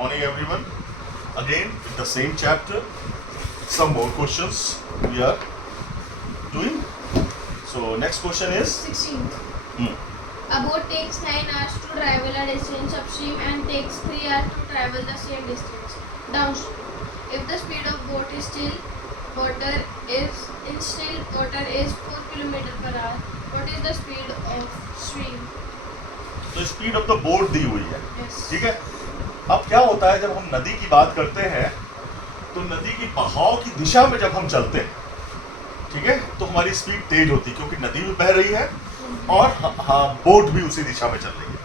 morning everyone. Again with the same chapter, some more questions we are doing. So next question is 16. A boat takes 9 hours to travel a distance upstream and takes 3 hours to travel the same distance downstream. If the speed of boat is still water is 4 km per hour, what is the speed of stream? तो speed of the boat दी हुई है. Yes. ठीक है. अब क्या होता है जब हम नदी की बात करते हैं तो नदी की बहाव की दिशा में जब हम चलते हैं, ठीक है, तो हमारी स्पीड तेज होती है क्योंकि नदी भी बह रही है और हाँ बोट भी उसी दिशा में चल रही है.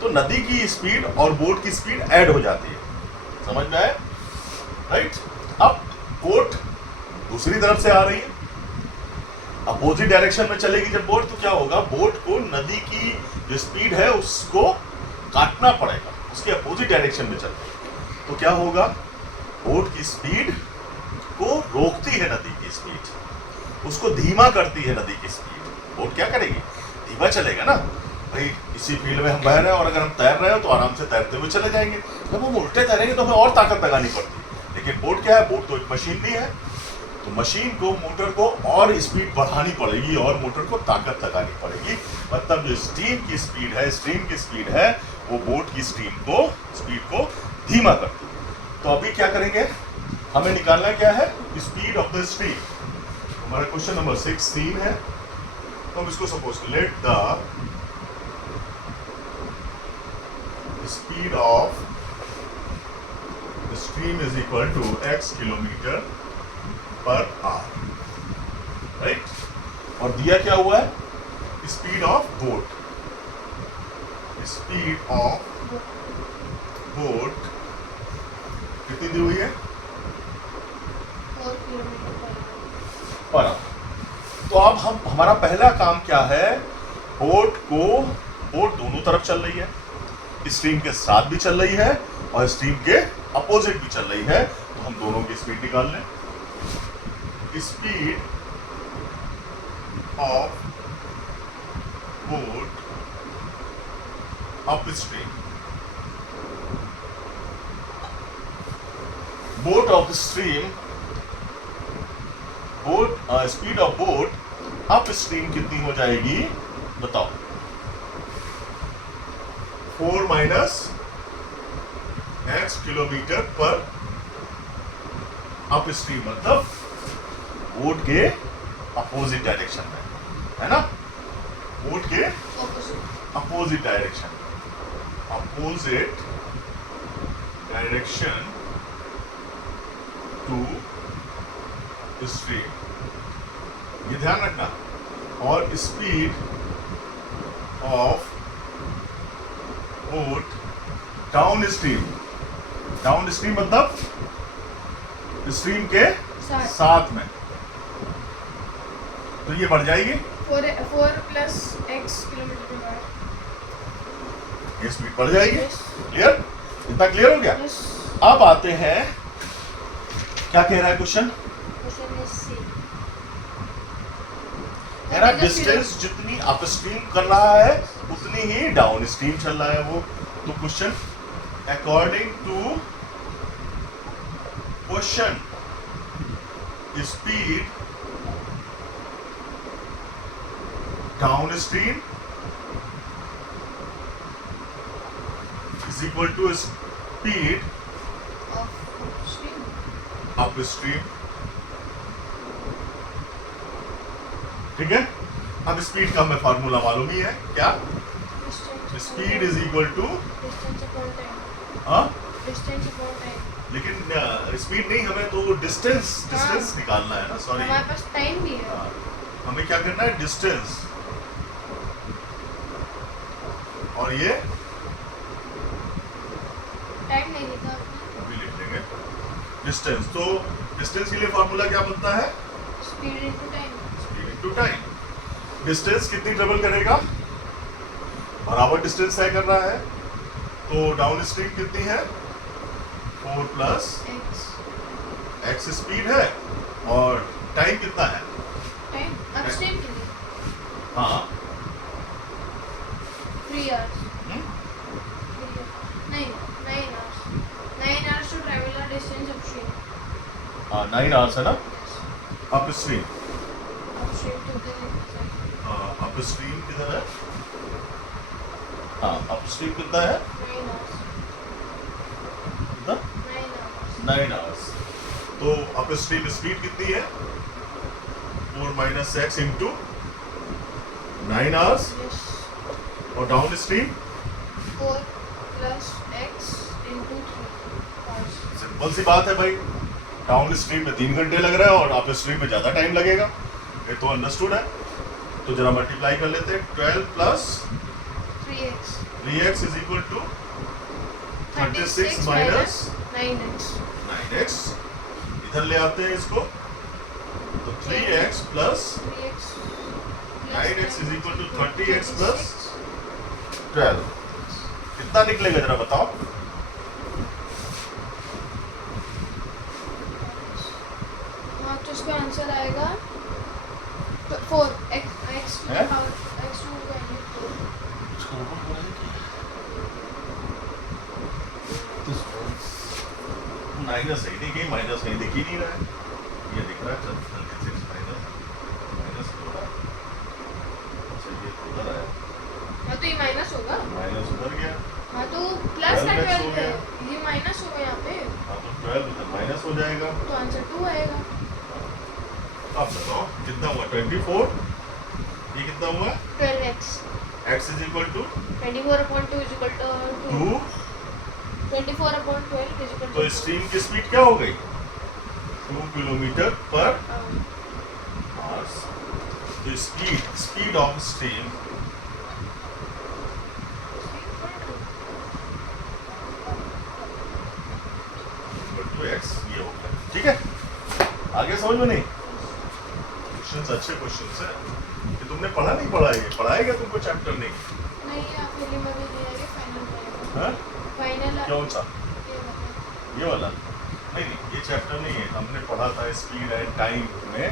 तो नदी की स्पीड और बोट की स्पीड ऐड हो जाती है. समझ में आया? राइट. अब बोट दूसरी तरफ से आ रही है, अपोजिट डायरेक्शन में चलेगी जब बोट, तो क्या होगा, बोट को नदी की जो स्पीड है उसको काटना पड़ेगा, उसके अपोजिट डायरेक्शन में चलना. तो क्या होगा, बोट की स्पीड को रोकती है नदी की स्पीड, उसको धीमा करती है नदी की स्पीड. बोट क्या करेगी, धीमा चलेगा ना भाई. इसी फील्ड में हम बह रहे हैं और अगर हम तैर रहे हो तो आराम से तैरते हुए चले जाएंगे. जब हम उल्टे तैरेंगे तो हमें और ताकत लगानी पड़ती है. लेकिन बोट क्या है, बोट तो एक मशीन नहीं है, तो मशीन को, मोटर को और स्पीड बढ़ानी पड़ेगी और मोटर को ताकत लगानी पड़ेगी. मतलब जो स्टीम की स्पीड है वो बोट की स्पीड को धीमा करती है. तो अभी क्या करेंगे, हमें निकालना क्या है, स्पीड ऑफ द स्ट्रीम. हमारा क्वेश्चन नंबर 16 है. तो हम इसको suppose let the speed of stream is equal to x kilometre per hour. Right. और दिया क्या हुआ है, speed of boat. Speed of boat कितनी दी हुई है, 4 km पर आवर. तो अब हमारा पहला काम क्या है, बोट दोनों तरफ चल रही है, स्ट्रीम के साथ भी चल रही है और स्ट्रीम के अपोजिट भी चल रही है. तो हम दोनों की स्पीड निकाल लें. Speed of boat up stream, speed of boat up stream कितनी हो जाएगी बताओ. 4 माइनस x किलोमीटर पर अप स्ट्रीम, मतलब बोट के अपोजिट डायरेक्शन में, है ना. बोट के अपोजिट डायरेक्शन टू स्ट्रीम, ये ध्यान रखना. और speed of boat down stream मतलब स्ट्रीम के साथ में, तो ये बढ़ जाएगी 4 plus x kilometre per our. ये स्पीड बढ़ जाएगी. Yes. क्लियर, इतना क्लियर हो गया. Yes. अब आते हैं, क्या कह रहा है क्वेश्चन, Question is C. कह रहा है डिस्टेंस जितनी अपस्ट्रीम कर रहा है उतनी ही डाउन स्ट्रीम चल रहा है वो. तो question, according to question speed downstream is equal to speed Of stream. Upstream. ठीक है. अब स्पीड का हमें फार्मूला मालूम ही है, क्या, Distance. Speed is equal to, Distance upon time. हाँ, Distance upon time. लेकिन स्पीड नहीं, हमें तो डिस्टेंस निकालना है ना. सॉरी, हमारे पास टाइम भी है. हमें क्या करना है, डिस्टेंस, और ये टाइम नहीं लिखा आपने. अभी लिख लेंगे. डिस्टेंस, तो डिस्टेंस के लिए फार्मूला क्या बनता है, Speed into time. Speed into time. Distance कितनी ट्रेवल करेगा, बराबर डिस्टेंस तय कर रहा है, तो डाउन स्ट्रीम कितनी है, 4 प्लस x स्पीड है और टाइम कितना है, टाइम अपस्ट्रीम के लिए हाँ 3 hours. हम्म? 9 hours. हाँ 9 आवर्स है ना. Up stream. Upstream to the up stream किधर है? हाँ अप स्ट्रीम कितना है? 9 hours. कितना? 9 hours. 9 आवर्स. तो अप स्ट्रीम स्पीड कितनी है? 4 minus x into 9 hours. Yes. और downstream 4 plus x into 3 hours. Simple सी बात है भाई. डाउन स्ट्रीम में 3 घंटे लग रहा है और अप स्ट्रीम में ज़्यादा टाइम लगेगा. ये तो अंडरस्टूड है. तो जरा मल्टीप्लाई कर लेते हैं. 12 plus 3x. 3x is equal to 36 minus 9x. 9x. इधर ले आते हैं इसको. तो 3x plus 3x. 9x is equal to 30x plus 12. कितना निकलेगा जरा बताओ. हाँ तो इसका आंसर आएगा 4 x to the हैं? power x to the power 4. Minus है नहीं, कहीं माइनस कहीं दिख ही नहीं रहा है. ये दिख रहा है 36 माइनस माइनस हो रहा है. अच्छा ये उधर आया. हाँ तो ये माइनस होगा. माइनस उधर गया. हाँ तो प्लस का 12x हो 12 है. गया. ये माइनस होगा यहाँ पे. हाँ तो 12 उधर माइनस हो जाएगा. तो आंसर 2 आएगा. अब बताओ कितना हुआ. 24. ये कितना हुआ. 12x. x is equal to 24/2 is equal to 2. 2. 24/12 is equal तो to स्ट्रीम की स्पीड क्या हो गई. 2 किलोमीटर पर आवर्स. तो speed of stream two x ये हो गया. ठीक है. आगे समझ में नहीं. क्वेश्चंस अच्छे क्वेश्चंस है. ये तुमने पढ़ा नहीं पढ़ा. ये पढ़ाएगा तुमको चैप्टर नहीं. नहीं आप फिल्म में भी दे आएंगे फाइनल में. हाँ फाइनल कौन सा. ये वाला. ये वाला. नहीं नहीं ये चैप्टर नहीं है. हमने पढ़ा था स्पीड एंड टाइम में.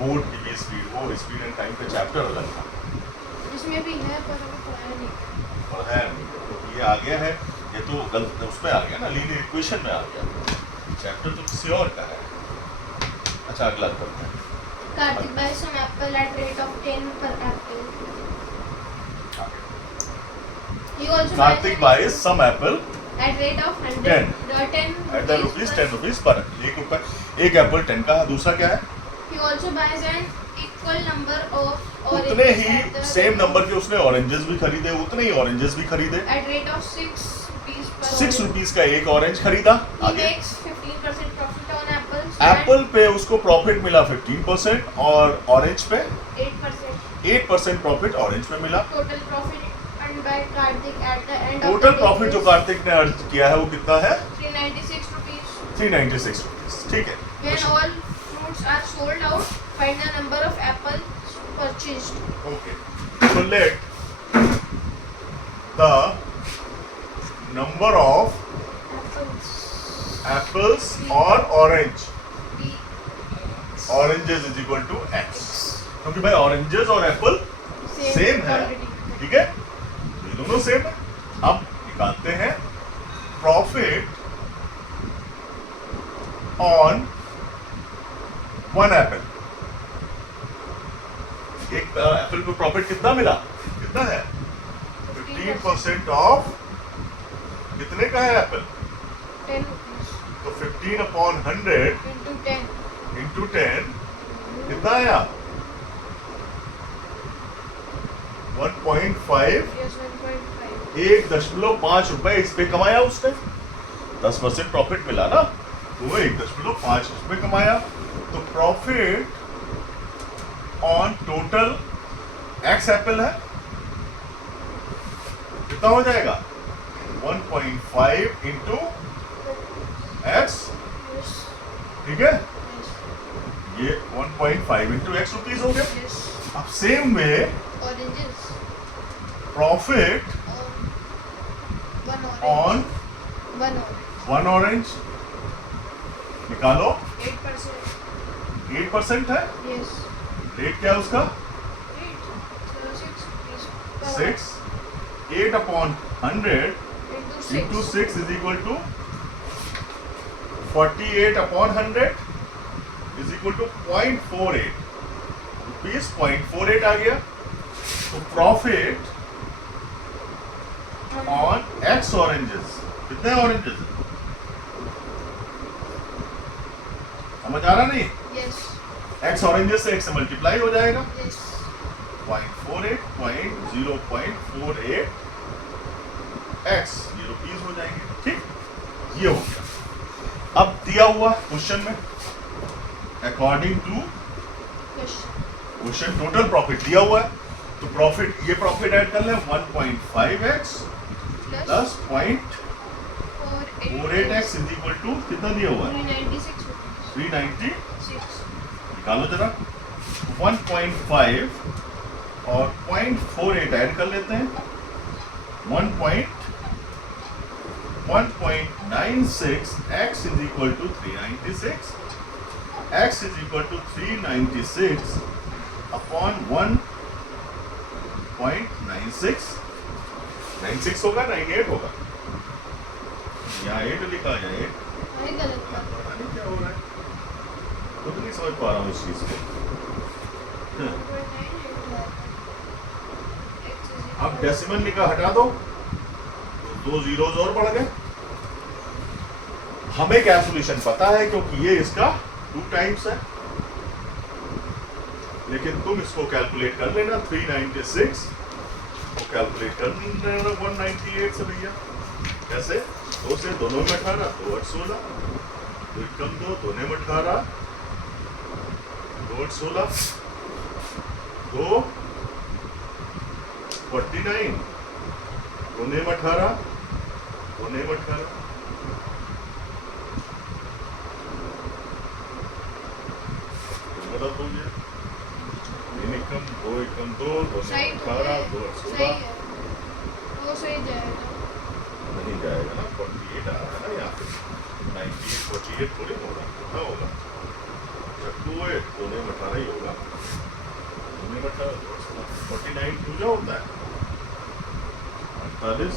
बोर्ड की भी स्पीड. वो स्पीड एंड टाइम का चैप्टर अलग था. इसमें भी है पर हमें पढ़ाया नहीं. पढ़ाया नहीं. तो ये आ गया है. ये तो गलत उसमें आ गया ना. लीनियर इक्वेशन में आ गया. चैप्टर तो किसी और का है. अच्छा अगला करते हैं. Karthik buys some apple at rate of 10 per apple. He also Kartik buys some apple at rate of 100. 10. 10 at the rupees 10 rupees per. एक एप्पल 10 का. दूसरा क्या है. He also buys an equal number of oranges उतने at he the same number के उसने oranges भी खरीदे. उतने ही ऑरेंजेस भी खरीदे. at rate of 6 rupees per 6 orange. Rupees का एक ऑरेंज खरीदा. He आगे makes 15% profit on apples. Apple पे उसको प्रॉफिट मिला 15% और ऑरेंज पे and 8%. 8% प्रॉफिट ऑरेंज पे मिला. Total profit earned by Karthik at the end of total the day profit जो is कार्तिक ने अर्ज किया है वो कितना है. 396 rupees. 396 रुपीज. ठीक है. When all fruits are sold out, find the number of apples purchased. Okay. So let the number of Apples apples or orange. be Oranges is equal to x. क्योंकि भाई oranges और apple same है. quantity. ठीक है. ये दोनों same है. अब निकालते हैं प्रॉफिट ऑन वन एप्पल. एक एप्पल पे प्रॉफिट कितना मिला. कितना है. 15% ऑफ. कितने का है एप्पल. 10 rupees तो 15/100 into 10. इंटू 10 कितना आया. 1.5. Yes, 1.5. 1.5 रुपए इस पे कमाया उसने. 10% प्रॉफिट मिला ना. तो 1.5 इसमें कमाया. तो profit on total x Apple है. कितना हो जाएगा. 1.5 इंटू एक्स. Yes, ठीक है. yes, ये 1.5 इंटू एक्स रुपीज हो गया. yes. अब सेम में Oranges. Profit One orange. On One orange. One orange. निकालो. 8%. 8% है. Yes. रेट क्या है उसका. 8. So 6 rupees. per 6. 8/100 Into 6. into 6 is equal to 48/100. Is equal to 0.48 rupees 0.48 आ गया। तो प्रॉफिट ऑन एक्स ऑरेंजेस, कितने ऑरेंजेस समझ आ रहा नहीं? Yes. एक्स ऑरेंजेस से एक्स से मल्टीप्लाई हो जाएगा। Yes. 0.48 एक्स, ये रुपीज हो जाएंगे। ठीक, ये हो गया। अब दिया हुआ क्वेश्चन में according to Question. Question total profit दिया हुआ है, तो प्रॉफिट, ये प्रॉफिट ऐड कर लें 1.5x plus 0.48x is equal to कितना दिया हुआ है? 396 rupees. 396। 6. निकालो जरा। 1.5 और 0.48 ऐड कर लेते हैं। 1.96 x is equal to 396. x is equal to 396 upon 1.96. 96 होगा, 98 होगा। यहाँ 8 लिखा है, 8 अरे गलत था। पता नहीं क्या हो रहा है, खुद नहीं समझ पा रहा हूँ इस चीज को। अब डेसिमल निकाल हटा दो, तो 2 जीरोज और बढ़ गए। हमें क्या सोल्यूशन पता है क्योंकि ये इसका 2 टाइम्स है, लेकिन तुम इसको कैलकुलेट कर लेना। 396 को कैलकुलेट कर लेना 198 से भैया। कैसे? 2 से दोनों में 18, 2 8 16, 2 कम 2, 2 में 18, 2 8 16, 2 49, 2 में 18, 2 में 18, मतलब हो गया। 3 एकम 2 एकम 2, 2 में 18, 2 8 सही 16। है, वो सही जाएगा। नहीं जाएगा ना, 48 आ रहा है ना यहाँ पे। 98 48 थोड़ी होगा, कितना होगा? 2 है, 2 में 18 ही होगा। 2 में 18, 49 पूजा होता है। 48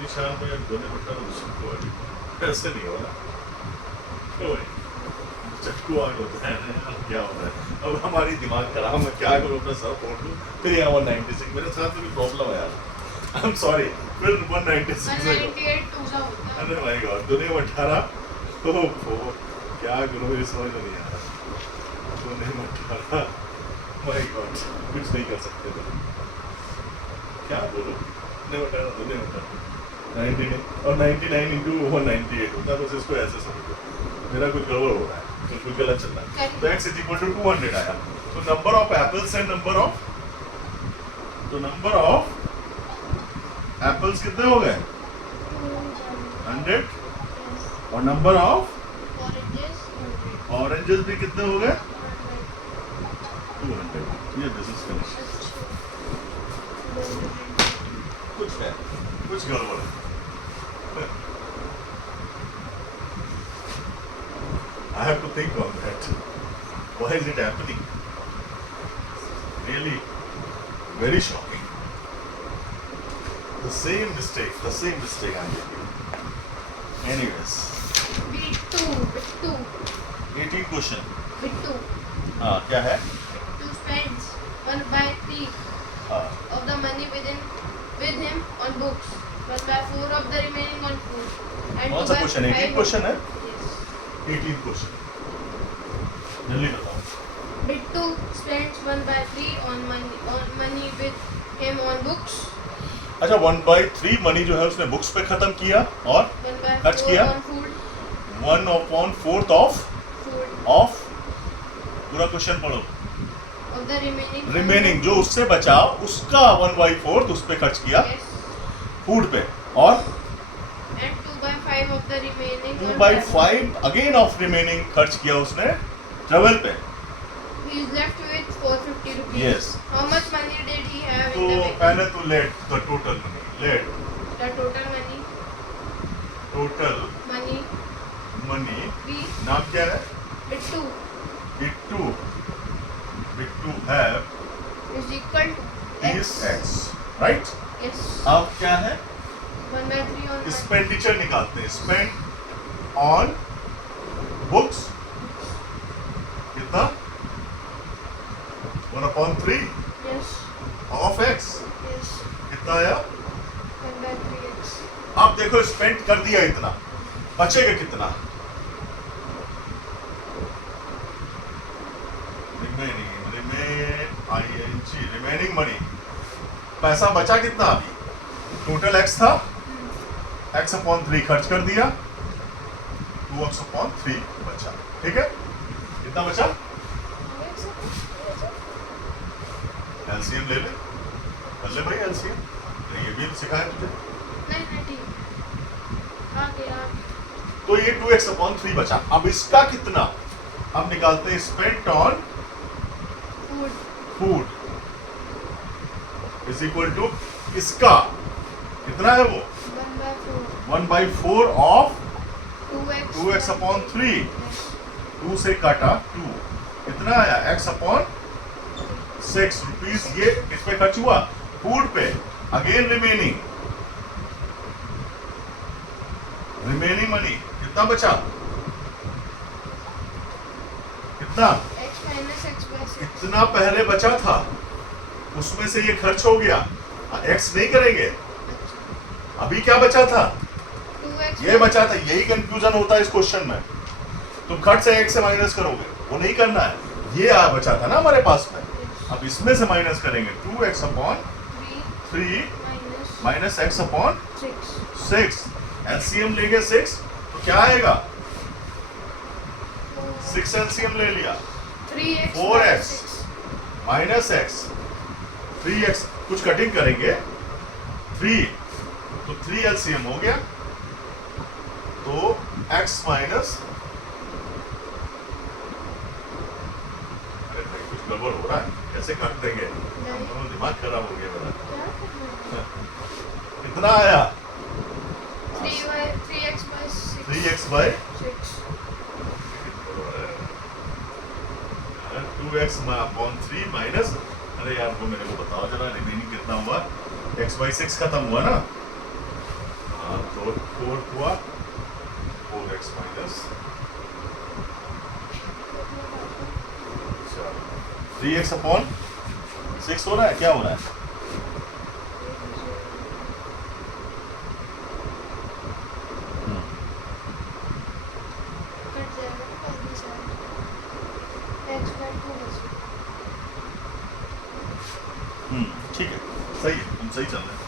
निशान में 2 में 18 ऐसे नहीं होगा। चक्कू आठ होता है, क्या होता है? अब हमारी दिमाग खराब, मैं क्या करूँ, अपना सर फोड़ दूँ, फिर यहाँ 196 मेरे साथ में भी प्रॉब्लम है यार। आई एम सॉरी, फिर 196 198 टूजा होता है। अरे माय गॉड, 2 में 18, ओहो क्या करूँ, मेरी समझ में नहीं आ रहा। 2 में 18, माय गॉड, कुछ नहीं कर सकते तो क्या बोलो। 2 में 18, 2 में 18, 99 और 99 इंटू 198 होता है। बस इसको ऐसे समझो, मेरा कुछ गड़बड़ हो रहा है, तो कुछ गलत चल रहा है। तो x इज इक्वल टू 200 आया। तो number of apples and number of apples कितने हो गए? 100। और नंबर ऑफ ऑरेंजेस भी कितने हो गए? 200। ये दिस इज फिनिश। कुछ है, कुछ गड़बड़ है। I have to think on that. Why is it happening? Really, very shocking. The same mistake I'm making. Anyways, bit 2 18 question. हाँ, क्या है? to spends 1/3 of the money with him on books, 1/4 of the remaining on food, and कौन सा question? 18 question है? Yes. 18 question. जल्दी बताओ। Bit 2 spends 1/3 on money with him on books, अच्छा, 1/3 money जो है उसने बुक्स पे खत्म किया और 1/4 खर्च किया? on food, 1/4 ऑफ पूरा क्वेश्चन पढ़ो। of the रिमेनिंग जो उससे बचा उसका 1/4 उस पे खर्च किया Yes. फूड पे, और And 2/5 of the remaining on 2/5 again of remaining खर्च किया उसने ट्रेवल पे। He is left with 450 rupees. Yes. How much money did he have तो in the bank? पहले तो let the total money, let The total money money we नाम क्या है? bit 2 big to have is equal to this x, right? Yes. अब क्या है? 1/3 on expenditure निकालते हैं। स्पेंड ऑन बुक्स कितना 1/3 Yes. Of x Yes. कितना आया? 1/3x. अब देखो स्पेंड कर दिया इतना, बचेगा कितना? रिमेनिंग मनी, पैसा बचा कितना अभी? टोटल एक्स था, x/3 खर्च कर दिया, 2x/3 बचा। ठीक है, कितना बचा? एलसीएम ले ले, कर ले भाई एलसीएम। ये भी सिखाया तुझे। नहीं ठीक। आगे। तो ये 2x/3 बचा। अब इसका कितना? अब निकालते हैं spent on food is equal to इसका कितना है वो? 1/4 ऑफ 2x/3। 2 से काटा 2, कितना आया? x/6 rupees. ये किस पे खर्च हुआ? फूड पे। अगेन रिमेनिंग मनी कितना बचा? कितना? x minus x/6. इतना पहले बचा था, उसमें से ये खर्च हो गया। एक्स नहीं करेंगे। अभी क्या बचा था? 2x. ये बचा था। यही कंफ्यूजन होता है इस क्वेश्चन में। तुम खर्च से एक्स से माइनस करोगे, वो नहीं करना है। ये बचा था ना हमारे पास में। अब इसमें से माइनस करेंगे 2x/3 माइनस x/6। एलसीएम लेंगे 6, तो क्या आएगा? 6 एलसीएम ले लिया, 3x 4x minus x 3x, कुछ कटिंग करेंगे 3, तो 3 एलसीएम हो गया, तो x माइनस, अरे भाई कुछ गड़बड़ हो रहा है, कैसे काट देंगे? दिमाग खराब हो गया मेरा। कितना आया? 3x/6 2x/3 माइनस, अरे यार वो मेरे को बताओ जरा, रिमेनिंग कितना हुआ? x/6 खत्म हुआ ना, तो 4 हुआ, 4x माइनस 3x/6 हो रहा है, क्या हो रहा है? ठीक है, सही है, तुम सही चल रहे हैं।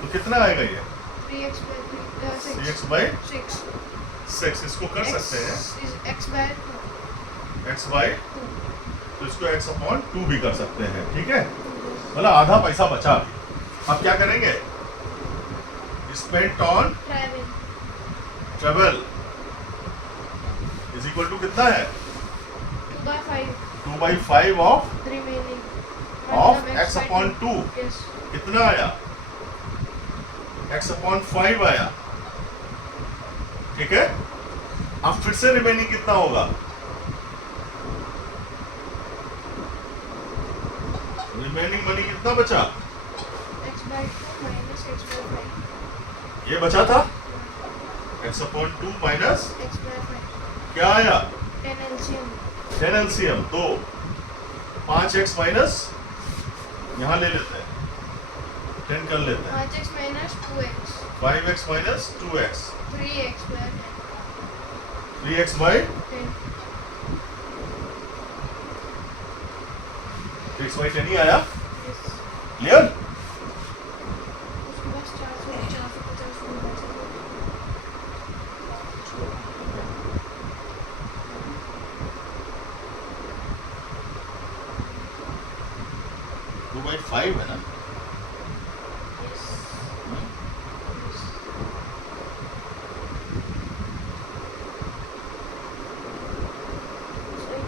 तो कितना आएगा ये? 3x/6। इसको कर सकते हैं x/2, तो इसको x/2 भी कर सकते हैं। ठीक है, मतलब आधा पैसा बचा अभी। अब क्या करेंगे? Spent on travel is equal to कितना है? 2/5 ऑफ x/2। कितना आया? x/5 आया। ठीक है, अब फिर से रिमेनिंग कितना होगा? रिमेनिंग मनी कितना बचा? ये बचा था x/2 माइनस क्या आया? 10 एलसीएम। तो 5x माइनस यहाँ ले लेते हैं, 10 कर लेते हैं, 5x minus 2x. 5x minus 2x, 3x by 3x by 10. 6/10 ही आया। Yes. क्लियर? उसके बाद 450 रुपये बचा। 2/5 है ना? Yes. हम्म, Yes. सही.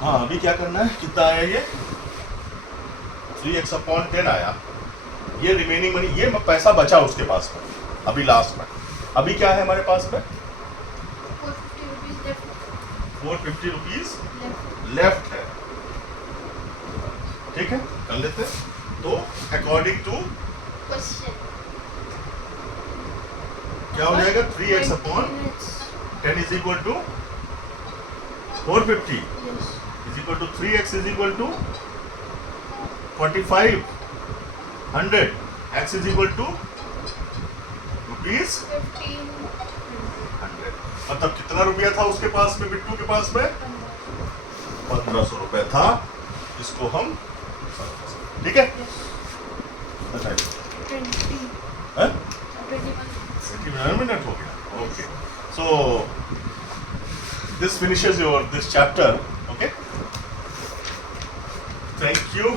हाँ, अभी क्या करना है? कितना आया ये? 3x/10 आया। ये रिमेनिंग मनी, ये पैसा बचा उसके पास में अभी लास्ट में। अभी क्या है हमारे पास में? 450 rupees 450 रुपीज Left. लेफ्ट है, ठीक है, कर लेते हैं। तो अकॉर्डिंग टू Question. क्या हो जाएगा, 3x upon 10 is equal to 450 Yes. Is equal to 3x is equal to 45 100 x is equal to rupees 1500. मतलब कितना रुपया था उसके पास में, बिट्टू के पास में 1500 रुपए था। इसको हम, ठीक है, बताइए। 21 मिनट हो गया, okay. So this finishes your this chapter, okay, thank you.